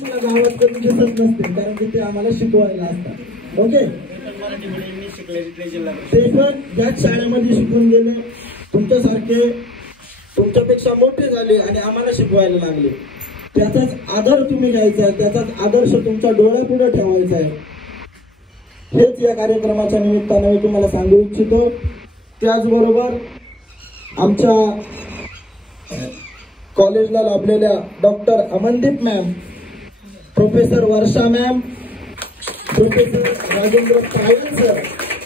तुम्हाला गावात कधी दिसत नसते, कारण की ते आम्हाला शिकवायला असतात. ओके, ते पण त्याच शाळेमध्ये शिकून गेले, तुमच्यासारखे तुमच्यापेक्षा मोठे झाले आणि आम्हाला शिकवायला लागले. त्याचाच आदर तुम्ही घ्यायचा आहे, त्याचाच आदर्श तुमच्या डोळ्यापुढे ठेवायचा आहे. हेच या कार्यक्रमाच्या निमित्ताने मी तुम्हाला सांगू इच्छितो. त्याचबरोबर आमच्या कॉलेजला लाभलेल्या डॉक्टर अमनदीप मॅम, प्रोफेसर वर्षा मॅम, प्रोफेसर राजेंद्र पायल सर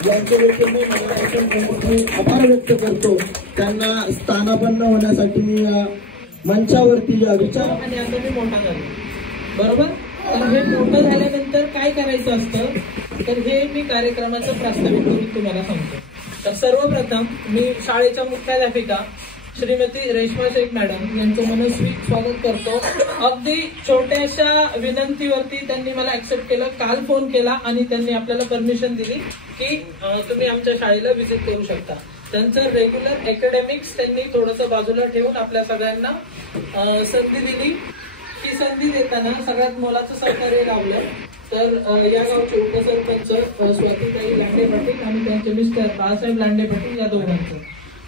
यांचे देखील मी मनापासून आभार व्यक्त करतो. त्यांना स्थानापन्न होण्यासाठी मी या मंचावरती या विचार आणि आता मी मोठा झालो, बरोबर. तर हे मोठं झाल्यानंतर काय करायचं असतं, तर हे मी कार्यक्रमाचं प्रास्ताविक करून तुम्हाला सांगतो. तर सर्वप्रथम मी शाळेच्या मुख्याध्यापिका श्रीमती रेश्मा शेख मॅडम यांचं मनस्वी स्वागत करतो. अगदी छोट्याशा विनंतीवरती त्यांनी मला ऍक्सेप्ट केलं. काल फोन केला आणि त्यांनी आपल्याला परमिशन दिली की तुम्ही आमच्या शाळेला व्हिजिट करू शकता. त्यांचं रेग्युलर अकॅडमिक्स त्यांनी थोडंसं बाजूला ठेवून आपल्या सगळ्यांना संधी दिली. ही संधी देताना सगळ्यात मोलाचं सहकार्य लावलं तर या गावचे उपसरपंच स्वातीताई लांडे पाटील आणि त्यांचे मिस्टर बाळासाहेब लांडे पाटील या दोघांचं.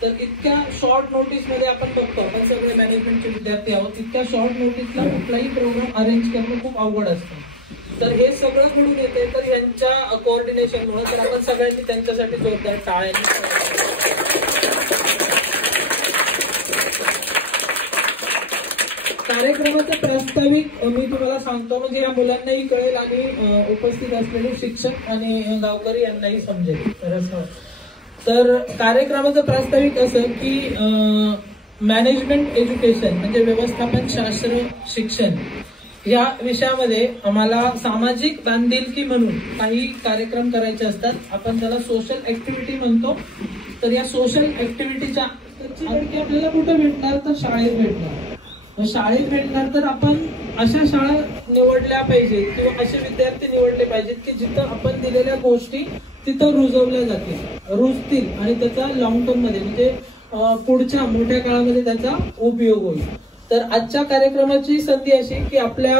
तर इतक्या शॉर्ट नोटीस मध्ये आपण बघतो, आपण सगळे मॅनेजमेंटचे विद्यार्थी आहोत, इतक्या शॉर्ट नोटीसला कुठलाही प्रोग्राम अरेंज करणं खूप अवघड असतं. तर हे सगळं घडून येते तर यांच्या कोऑर्डिनेशनमुळे. तर आपण सगळ्यांनी त्यांच्यासाठी जोरदार टाळ्यांनी. कार्यक्रमाचं प्रास्ताविक मी तुम्हाला सांगतो, म्हणजे या मुलांनाही कळेल आणि उपस्थित असलेले शिक्षक आणि गावकरी यांनाही समजेल. तर कार्यक्रमाचं प्रास्ताविक असं की मॅनेजमेंट एज्युकेशन म्हणजे व्यवस्थापन शास्त्र शिक्षण या विषयामध्ये आम्हाला सामाजिक बांधिलकी म्हणून काही कार्यक्रम करायचे असतात. आपण त्याला सोशल ऍक्टिव्हिटी म्हणतो. तर या सोशल ऍक्टिव्हिटीच्या आपल्याला कुठे भेटणार, तर शाळेत भेटणार. शाळेत भेटणार तर आपण अशा शाळा निवडल्या पाहिजेत किंवा असे विद्यार्थी निवडले पाहिजेत की जिथं आपण दिलेल्या गोष्टी तिथं रुजवल्या जातील, रुजतील आणि त्याचा लॉंग टर्म मध्ये म्हणजे पुढच्या मोठ्या काळामध्ये त्याचा उपयोग होईल. तर आजच्या कार्यक्रमाची संधी अशी की आपल्या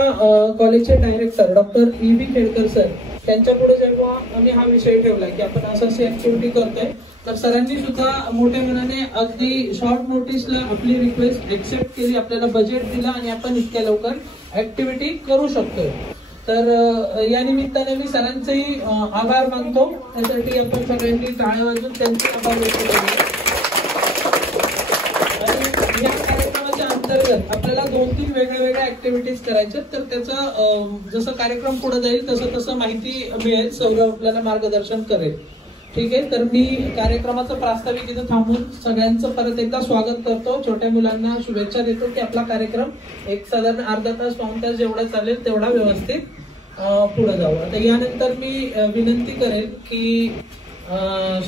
कॉलेजचे director doctor E.B. Khedkar sir त्यांच्या पुढे जेव्हा आम्ही हा विषय ठेवला की आपण अशी ऍक्टिव्हिटी करतोय, तर सरांनी सुद्धा मोठ्या मनाने अगदी शॉर्ट नोटीसला आपली रिक्वेस्ट एक्सेप्ट केली, आपल्याला बजेट दिला आणि आपण इतक्या लवकर ऍक्टिव्हिटी करू शकतोय. तर या निमित्ताने मी सरांचेही आभार मानतो. त्यासाठी आपण सगळ्यांनी टाळ्या वाजवून त्यांचे आभार व्यक्त केले. आणि या कार्यक्रमाच्या अंतर्गत आपल्याला 2-3 वेगळ्या ऍक्टिव्हिटीज करायच्या. तर त्याचा जसं कार्यक्रम पुढे जाईल तसं तसं माहिती मिळेल, सौरभ आपल्याला मार्गदर्शन करेल. ठीक आहे. तर मी कार्यक्रमाचं प्रास्ताविक इथं थांबून सगळ्यांचं परत एकदा स्वागत करतो. छोट्या मुलांना शुभेच्छा देतो की आपला कार्यक्रम एक साधारण अर्धा तास 2 तास जेवढा चालेल तेवढा व्यवस्थित पुढे जाऊ. आता यानंतर मी विनंती करेल की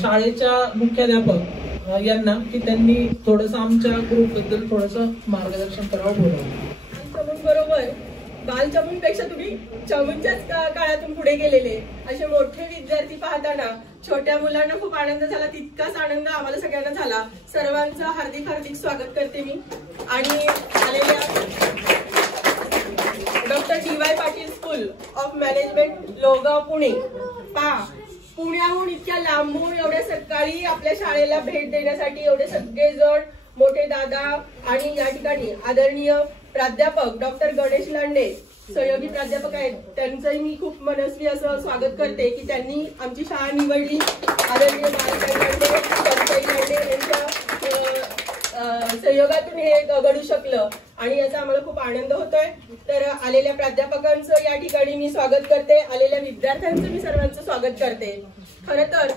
शाळेच्या मुख्याध्यापक यांना की त्यांनी थोडंसं आमच्या ग्रुप बद्दल थोडंसं मार्गदर्शन करावं, बोलावं. बरोबर, बाल चमूंपेक्षा तुम्ही चमूंच्याच काळातून पुढे गेलेले असे मोठे विद्यार्थी पाहताना छोट्या मुलांना खूप आनंद झाला. तितकाच आनंद आम्हाला सगळ्यांना झाला. सर्वांचं हार्दिक स्वागत करते मी. आणि आलेल्या doctor D.Y. Patil school of management Lohegaon Pune, पुण्याहून इतक्या लांबून एवढ्या सकाळी आपल्या शाळेला भेट देण्यासाठी एवढे सगळेजण मोठे दादा आणि या ठिकाणी आदरणीय प्राध्यापक डॉक्टर गणेश लांडे सहयोगी प्राध्यापक आहेत, त्यांचंही मी खूप मनस्वी असं स्वागत करते की त्यांनी आमची शाळा निवडली. आदरणीय बाळासाहेब लांडे यांच्या सहयोगातून हे घडू शकलं आणि याचा आम्हाला खूप आनंद होतोय. तर आलेल्या प्राध्यापकांचं या ठिकाणी मी स्वागत करते. आलेल्या विद्यार्थ्यांचं मी सर्वांचं स्वागत करते. खरं तर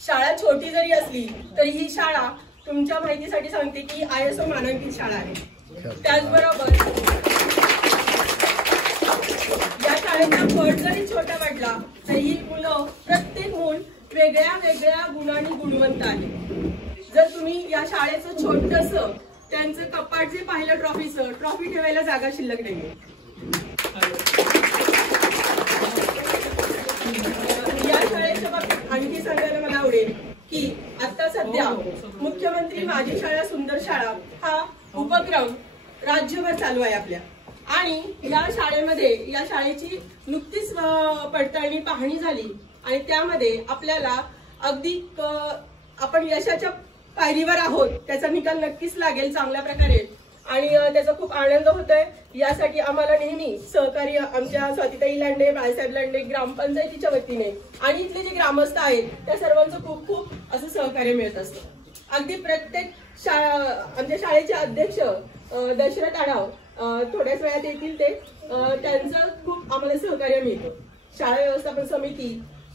शाळा छोटी जरी असली तरी ही शाळा तुमच्या माहितीसाठी सांगते की ISO मानांकित शाळा आहे. त्याचबरोबर या शाळेचा पट जरी छोटा वाटला तरी ही मुलं प्रत्येक मूल वेगळ्या गुणांनी गुणवंत आहे. जर तुम्ही या शाळेचं छोटंसं त्यांचं कपाट जे पाहिलं ट्रॉफी ठेवायला जागा शिल्लक नाहीये. या शाळेच्या बाबतीत आणखी सांगायला मला आवडेल की आता सध्या मुख्यमंत्री माझी शाळा सुंदर शाळा हा उपक्रम राज्यभर चालू आहे आपल्या. आणि या शाळेमध्ये या शाळेची नुकतीच पडताळणी पाहणी झाली आणि त्यामध्ये आपल्याला अगदी आपण यशाच्या पायरीवर आहोत त्याचा निकाल नक्कीच लागेल चांगल्या प्रकारे आणि त्याचा खूप आनंद होतोय। यासाठी आम्हाला नेहमी सहकार्य आमच्या स्वातीताई लांडे, बाळासाहेब लांडे ग्रामपंचायतीच्या वतीने आणि इथले जे ग्रामस्थ आहेत त्या सर्वांचं खूप खूप असं सहकार्य मिळत असतं। अगदी प्रत्येक आमच्या शाळेचे अध्यक्ष दशरथ आढाव थोड्याच वेळात येतील ते त्यांचं खूप आम्हाला सहकार्य मिळतं। शाळा व्यवस्थापन समिती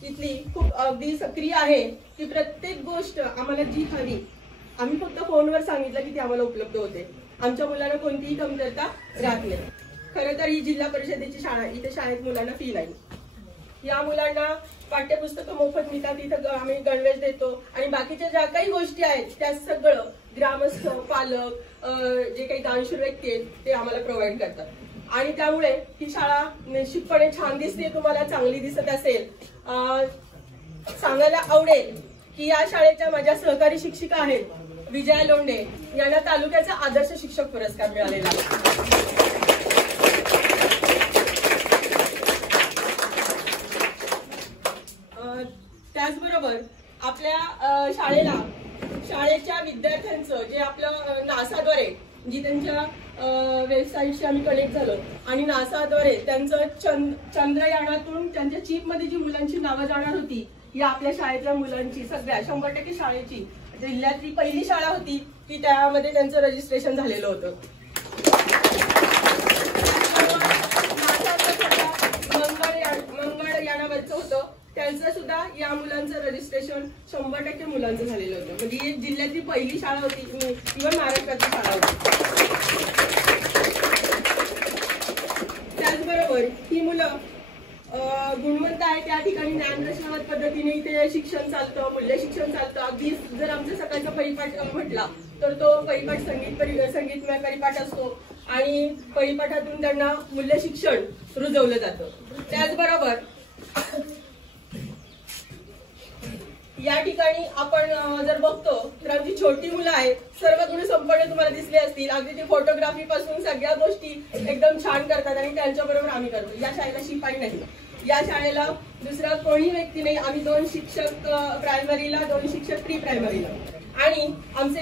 इथली खूप अगदी सक्रिय आहे की प्रत्येक गोष्ट आम्हाला जी हवी आम्ही फक्त फोनवर सांगितलं की ती आम्हाला उपलब्ध होते। आमच्या मुलांना कोणतीही कमतरता राहत नाही। खरं तर ही जिल्हा परिषदेची शाळा, इथे शाळेत मुलांना फी नाही। या मुलांना पाठ्यपुस्तकं मोफत मिळतात, इथं आम्ही गणवेश देतो आणि बाकीच्या ज्या काही गोष्टी आहेत त्या सगळं ग्रामस्थ, पालक, जे काही दानशूर व्यक्ती आहेत ते आम्हाला प्रोव्हाइड करतात आणि त्यामुळे ही शाळा निश्चितपणे छान दिसते, तुम्हाला चांगली दिसत असेल। सांगायला आवडेल की या शाळेच्या माझ्या सहकारी शिक्षिका आहेत विजया लोंढे, यांना तालुक्याचा आदर्श शिक्षक पुरस्कार मिळालेला आहे। त्याचबरोबर आपल्या शाळेच्या विद्यार्थ्यांचं जे आपलं नासाद्वारे जी त्यांच्या वेबसाईटशी आम्ही कनेक्ट झालो आणि नासाद्वारे त्यांचं चंद्रयानातून त्यांच्या चिपमध्ये जी मुलांची नावं जाणार होती या आपल्या शाळेतल्या मुलांची सगळ्या 100% शाळेची जिल्ह्यातली पहिली शाळा होती की त्यामध्ये त्यांचं रजिस्ट्रेशन झालेलं होतं। मंगळ यानावरचं होतं त्यांचं सुद्धा या मुलांचं रजिस्ट्रेशन 100% मुलांचं झालेलं होतं। म्हणजे ही जिल्ह्यातली पहिली शाळा होती, इव्हन महाराष्ट्रातली शाळा होती। त्याचबरोबर ही मुलं गुणवंत आहे, त्या ठिकाणी ज्ञानरचनावत पद्धतीने इथे शिक्षण चालतं, मूल्य शिक्षण चालतं। अगदी जर आमचा सकाळचा परिपाठ म्हटला तर तो परिपाठ संगीतमय परिपाठ असतो आणि परिपाठातून त्यांना मूल्य शिक्षण रुजवलं जातं। त्याचबरोबर या ठिकाणी आपण जर बघतो तर आमची छोटी मुलं आहेत, सर्व गुण संपन्न तुम्हाला दिसले असतील। अगदी ते फोटोग्राफी पासून सगळ्या गोष्टी एकदम छान करतात आणि त्यांच्याबरोबर आम्ही करतो। या शाळेला शिपाई नाही, या शाळेला दुसरा कोणी व्यक्ती नाही। आम्ही 2 शिक्षक प्रायमरीला, 2 शिक्षक प्री प्रायमरीला आणि आमचे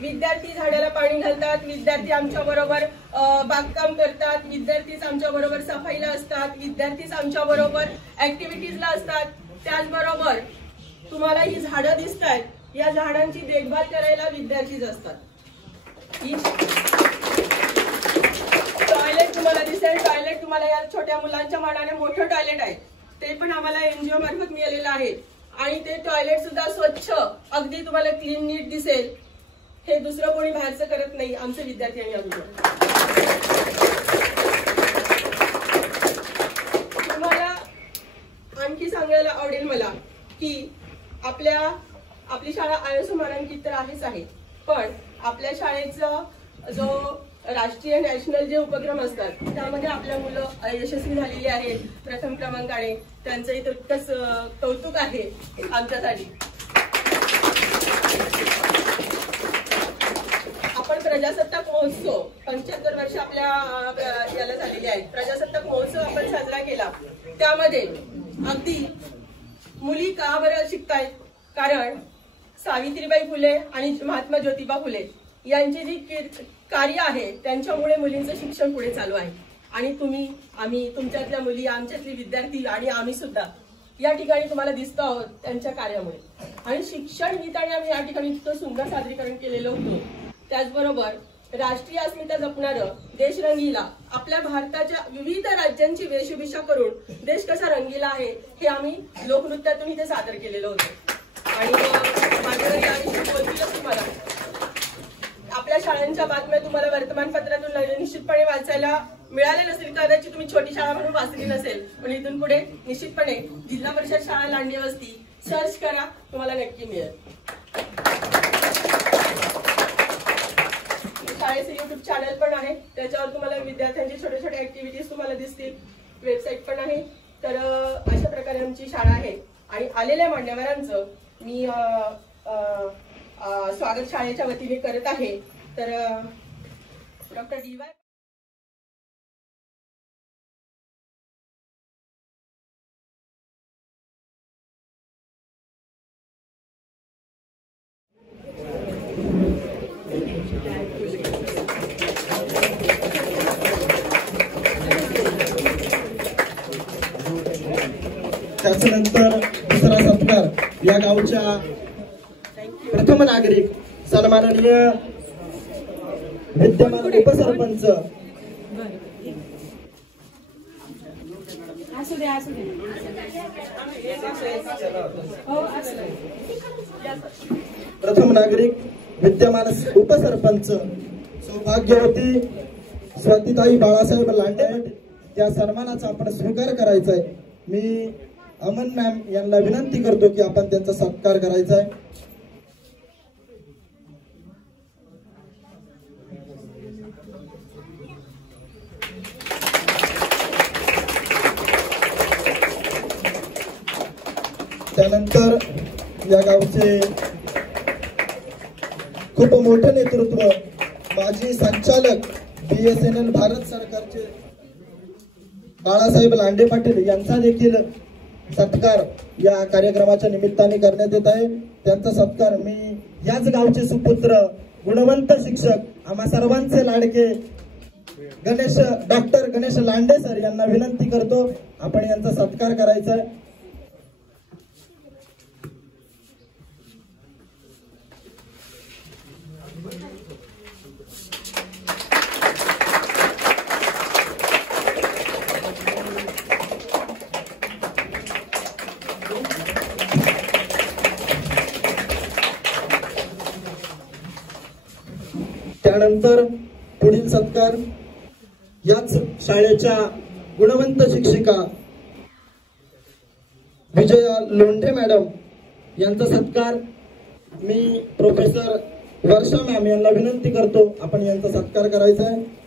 विद्यार्थी झाडाला पाणी घालतात, विद्यार्थी आमच्या बरोबर बागकाम करतात, विद्यार्थीच आमच्या बरोबर सफाईला असतात, विद्यार्थीच आमच्या बरोबर ऍक्टिव्हिटीजला असतात। त्याचबरोबर तुम्हाला ही झाडं दिसत आहेत, या झाडांची देखभाल करायला विद्यार्थीच असतात। टॉयलेट तुम्हाला दिसेल, टॉयलेट तुम्हाला या छोट्या मुलांच्या मानाने मोठं टॉयलेट आहे, ते पण आम्हाला एनजीओ मार्फत मिळालेलं आहे आणि ते टॉयलेट सुद्धा स्वच्छ अगदी तुम्हाला क्लीन नीट दिसेल। हे दुसरं कोणी बाहेरचं करत नाही, आमचे विद्यार्थी आणि आम्ही। तुम्हाला आणखी सांगायला आवडेल मला की आपली शाळा आयएसओ मानांकित तर आहेच आहे, पण आपल्या शाळेचा जो राष्ट्रीय नॅशनल जे उपक्रम असतात त्यामध्ये आपल्या मुलं यशस्वी झालेली आहेत, प्रथम क्रमांकाने। त्यांचं इतकंच कौतुक आहे आमच्यासाठी। आपण प्रजासत्ताक महोत्सव 75 वर्ष आपल्या याला झालेली आहेत। प्रजासत्ताक महोत्सव आपण साजरा केला, त्यामध्ये अगदी मुली का बरं शिकतायत, कारण सावित्रीबाई फुले आणि महात्मा ज्योतिबा फुले यांचे जी कार्य आहे त्यांच्यामुळे मुलींचं शिक्षण पुढे चालू आहे आणि आम्ही तुमच्यातल्या मुली, आमच्यातली विद्यार्थी आणि आम्ही सुद्धा या ठिकाणी तुम्हाला दिसतो आहोत त्यांच्या कार्यामुळे। आणि शिक्षण गीताने आम्ही या ठिकाणी इतकं सुंदर सादरीकरण केलेलं होतं। त्याचबरोबर राष्ट्रीय अस्मिता जपणारं देश रंगीला, आपल्या भारताच्या विविध राज्यांची वेशभूषा करून देश कसा रंगीला आहे हे आम्ही लोकनृत्यातून इथे सादर केलेलं होतं। आणि तुम्हाला आपल्या शाळांच्या बातम्या तुम्हाला वर्तमानपत्रातून निश्चितपणे वाचायला मिळाले नसेल, कदाचित तुम्ही छोटी शाळा म्हणून वाचली नसेल, पण इथून पुढे निश्चितपणे जिल्हा परिषद शाळा लांडे वस्ती सर्च करा, तुम्हाला नक्की मिळेल। शाळेचे युट्यूब चॅनल पण आहे, त्याच्यावर तुम्हाला विद्यार्थ्यांचे छोटे छोटे ऍक्टिव्हिटीज तुम्हाला दिसतील, वेबसाईट पण आहे। तर अशा प्रकारे आमची शाळा आहे आणि आलेल्या मान्यवरांचं मी स्वागत शाळेच्या वतीने करत आहे। तर डॉक्टर डी वाय त्याच्यानंतर दुसरा सत्कार या गावच्या प्रथम नागरिक सन्माननीय विद्यमान उपसरपंच प्रथम नागरिक विद्यमान उपसरपंच सौभाग्यवती स्वातीताई बाळासाहेब लांडे त्या सन्मानाचा आपण स्वीकार करायचा आहे। मी अमन मॅम यांना विनंती करतो की आपण त्यांचा सत्कार करायचा आहे। त्यानंतर या गावचे खूप मोठे नेतृत्व माजी संचालक BSNL भारत सरकारचे बाळासाहेब लांडे पाटील यांचा देखील सत्कार या कार्यक्रमाच्या निमित्ताने करण्यात येत आहे। त्यांचा सत्कार मी याच गावचे सुपुत्र गुणवंत शिक्षक आम्हा सर्वांचे लाडके डॉक्टर गणेश लांडे सर यांना विनंती करतो आपण यांचा सत्कार करायचा आहे। त्यानंतर पुढील सत्कार याच शाळेच्या गुणवंत शिक्षिका विजया लोंढे मॅडम यांचा सत्कार मी प्रोफेसर वर्षा मॅम यांना विनंती करतो आपण यांचा सत्कार करायचा आहे।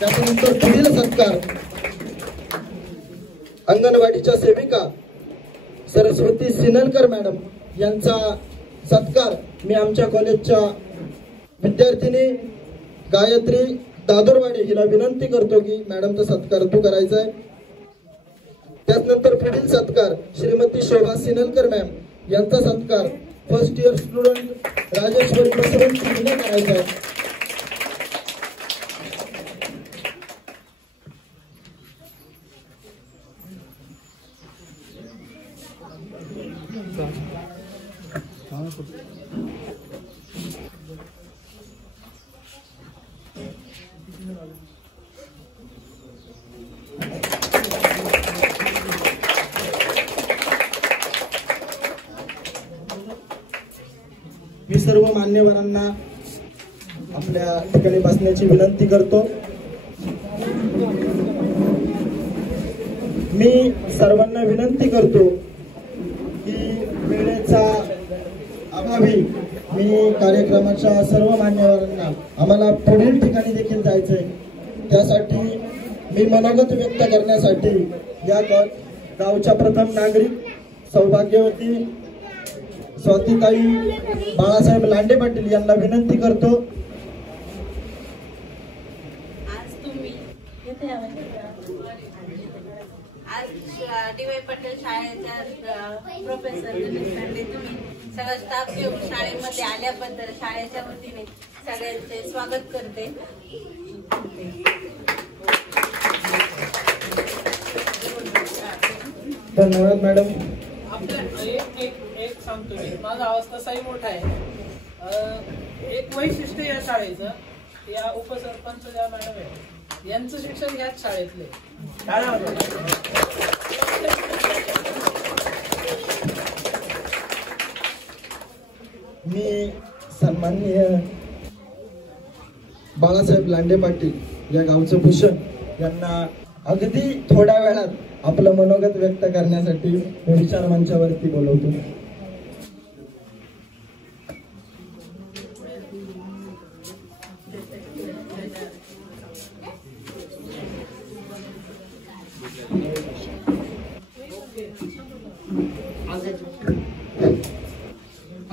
त्यानंतर पुढील सत्कार अंगणवाडीच्या सेविका सरस्वती सिनलकर मॅडम यांचा सत्कार मी आमच्या कॉलेजच्या विद्यार्थिनी गायत्री दादोरवाडे हिला विनंती करतो की मॅडमचा सत्कार तू करायचा आहे। त्यानंतर पुढील सत्कार श्रीमती शोभा सिनलकर मॅम यांचा सत्कार first year student Rajeshwari Baswant हिने करायचा आहे। मी सर्व मान्यवरांना आपल्या ठिकाणी बसण्याची विनंती करतो। मी सर्वांना विनंती करतो की वेळेचा अभावी मी कार्यक्रमाच्या सर्व मान्यवरांना आम्हाला पुढील ठिकाणी देखील जायचंय, त्यासाठी मी मनोगत व्यक्त करण्यासाठी या गावच्या प्रथम नागरिक सौभाग्यवती स्वातीताई बाळासाहेब लांडे पाटील यांना विनंती करतो। आज तुम्ही आज DY पटेल शाळेच्या प्रोफेसर गणेश लांडे तुम्ही सगळा स्टाफ घेऊन शाळेमध्ये आल्याबद्दल शाळेच्या वतीने सगळ्यांचे स्वागत करते। धन्यवाद मॅडम। एक सांगतो मी, माझा आवाज तसाही मोठा आहे। एक वैशिष्ट्य या शाळेचं, या उपसरपंच ज्या मॅडम आहे यांचं शिक्षण याच शाळेतले। मी सन्माननीय बाळासाहेब लांडे पाटील या गावचे भूषण यांना अगदी थोड्या वेळात आपलं मनोगत व्यक्त करण्यासाठी विचार मंचावरती बोलवतो।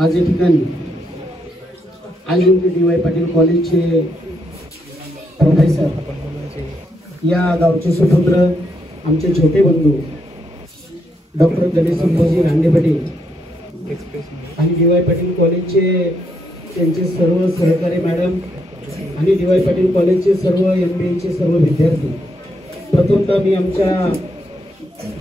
आज या ठिकाणी अजिंक्य डी.वाय. पाटील कॉलेजचे प्रोफेसर, या गावचे सुपुत्र, आमचे छोटे बंधू डॉक्टर गणेश संभाजी लांडे पाटील आणि डी.वाय. पाटील कॉलेजचे त्यांचे सर्व सहकारी मॅडम आणि डी.वाय. पाटील कॉलेजचे सर्व MBAचे सर्व विद्यार्थी, प्रथमतः मी आमच्या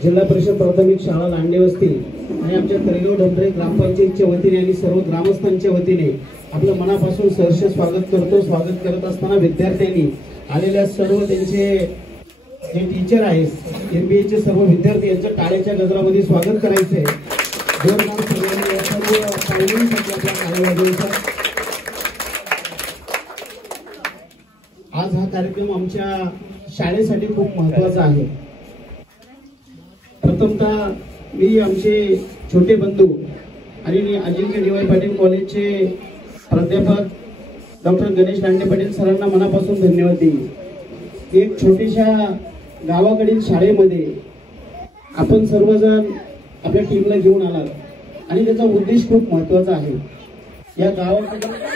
जिल्हा परिषद प्राथमिक शाळा लांडेवस्ती आणि आमच्या तरेगाव डोंबरे ग्रामपंचायतच्या वतीने आणि सर्व ग्रामस्थांच्या वतीने आपलं मनापासून सहर्ष स्वागत करतो. स्वागत करत असताना विद्यार्थ्यांनी आलेल्या सर्व त्यांचे जे टीचर आहेत, MBAचे सर्व विद्यार्थी यांचं टाळ्याच्या गजरामध्ये स्वागत करायचं आहे. आज हा कार्यक्रम आमच्या शाळेसाठी खूप महत्वाचा आहे. प्रथमतः मी आमचे छोटे बंधू आणि अजिंक्य डी.वाय. पाटील कॉलेजचे प्राध्यापक डॉक्टर गणेश लांडे पाटील सरांना मनापासून धन्यवाद देईन. एक छोट्याशा गावाकडील शाळेमध्ये आपण सर्वजण आपल्या टीमला घेऊन आलात आणि त्याचा उद्देश खूप महत्वाचा आहे. या गावाकडे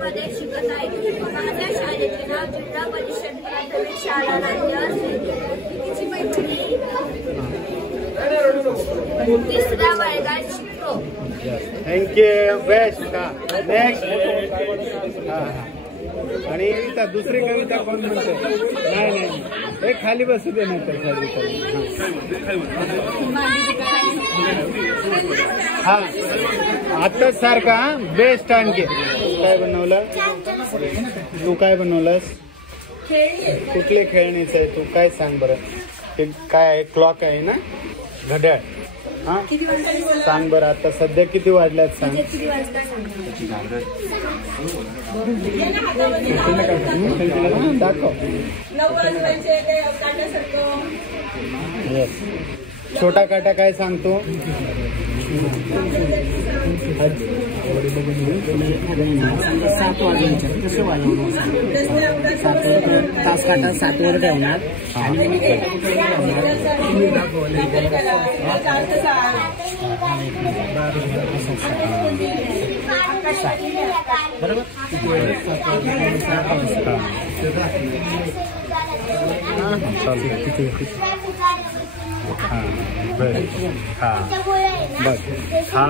मध्ये शिकत आहे. माझ्या शाळेचे नाव जिल्हा परिषद प्राथमिक शाळा तिची मैत्रिणी तिसऱ्या वर्गात शिकतो. थँक्यू. बेस्ट. नेक्स्ट. आणि इथं दुसरी कविता कोण म्हणते? नाही नाही, एक खाली बसू दे नाही तर हा आताच सारखा बेस्ट. आणखी काय बनवलं तू? काय बनवलंस? कुठले खेळणीच आहे तू? काय सांग बरं. ते काय आहे? क्लॉक आहे ना, घड्याळ. हा सांग बरं, आता सध्या किती वाजल्यात सांग. दाखव. छोटा काटा काय सांगतो? तास काटा 7 वर ठेवणार बरोबर. बघ हा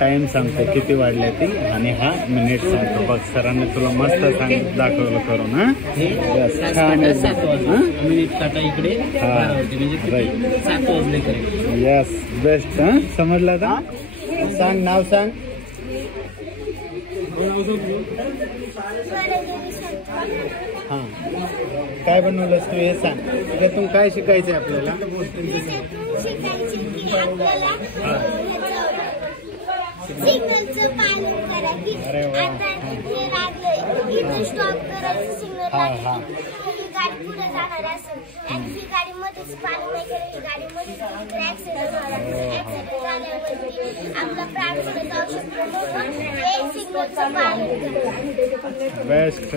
टाइम सांगतो किती वाढले ती आणि हा मिनिट सांगतो. बघ सरांनी तुला मस्त दाखवलं करून. मिनिट काटा इकडे म्हणजे 7 वाजले करेल. Yes best. समजला का? सांग नाव सांग. हा काय बनवलंस तू हे सांग. त्यातून काय शिकायचंय आपल्याला? अरे वा. हा हा गाडी पुढे जाणार असेल आणि ही गाडी मध्येच पाणी नाही केलं, ही गाडी मध्येच ऍक्सिडेंट झाल्यावरती आपला प्राण पुढे जाऊ शकतो. सिग्नलचं पालन. बेस्ट.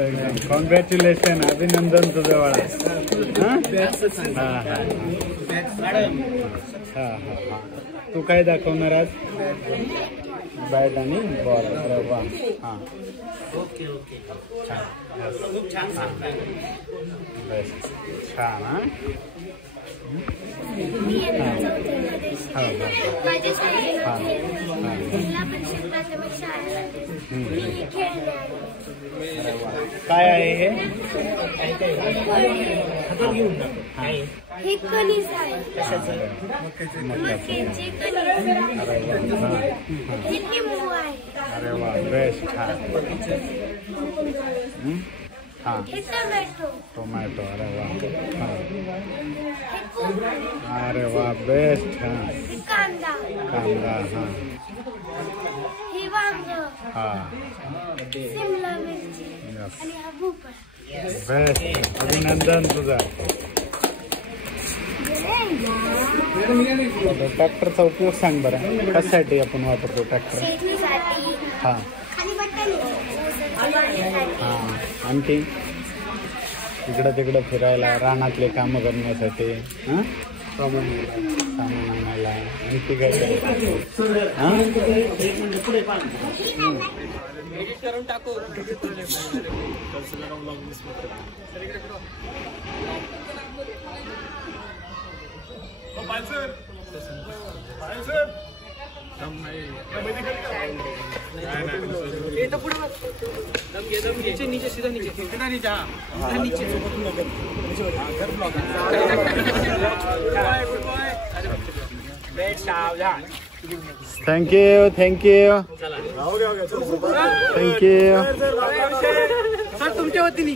कॉंग्रॅच्युलेशन. अभिनंदन तुझं वाळा. हा हा हा हा. तू काय दाखवणार आज? बॅट आणि बॉल. अरे वा. हा ओके ओके छान. खूप छान सांगताय. बेस्ट. छान. हा माझ्या शाळेला जिल्हा परिषद प्राथमिक शाळेला मी खेळले. काय आहे हे? हे कणीस आहे. मक्याची कणीस. हे लिंबू आहे. अरे वा बेस्ट. छान. हा हे टोमॅटो. टोमॅटो. अरे वा. हा हे कोबी. अरे वा बेस्ट. हा हे कांदा. कांदा. हा हे वांग. हा शिमला मिरची आणि हा भोपळा. बेस्ट. अभिनंदन तुझा. ट्रॅक्टरचा उपयोग सांग बरं. कशासाठी आपण वापरतो ट्रॅक्टर? शेतीसाठी. हा हा आणखी इकडं तिकडं फिरायला, रानातले कामं करण्यासाठी. हा सामान आणायला. आणखी काय करून टाकू. नीचे नीचे सीधा नीचे सीधा नीचे. हाँ नीचे. Thank you thank you thank you. सर तुमच्या वतीने.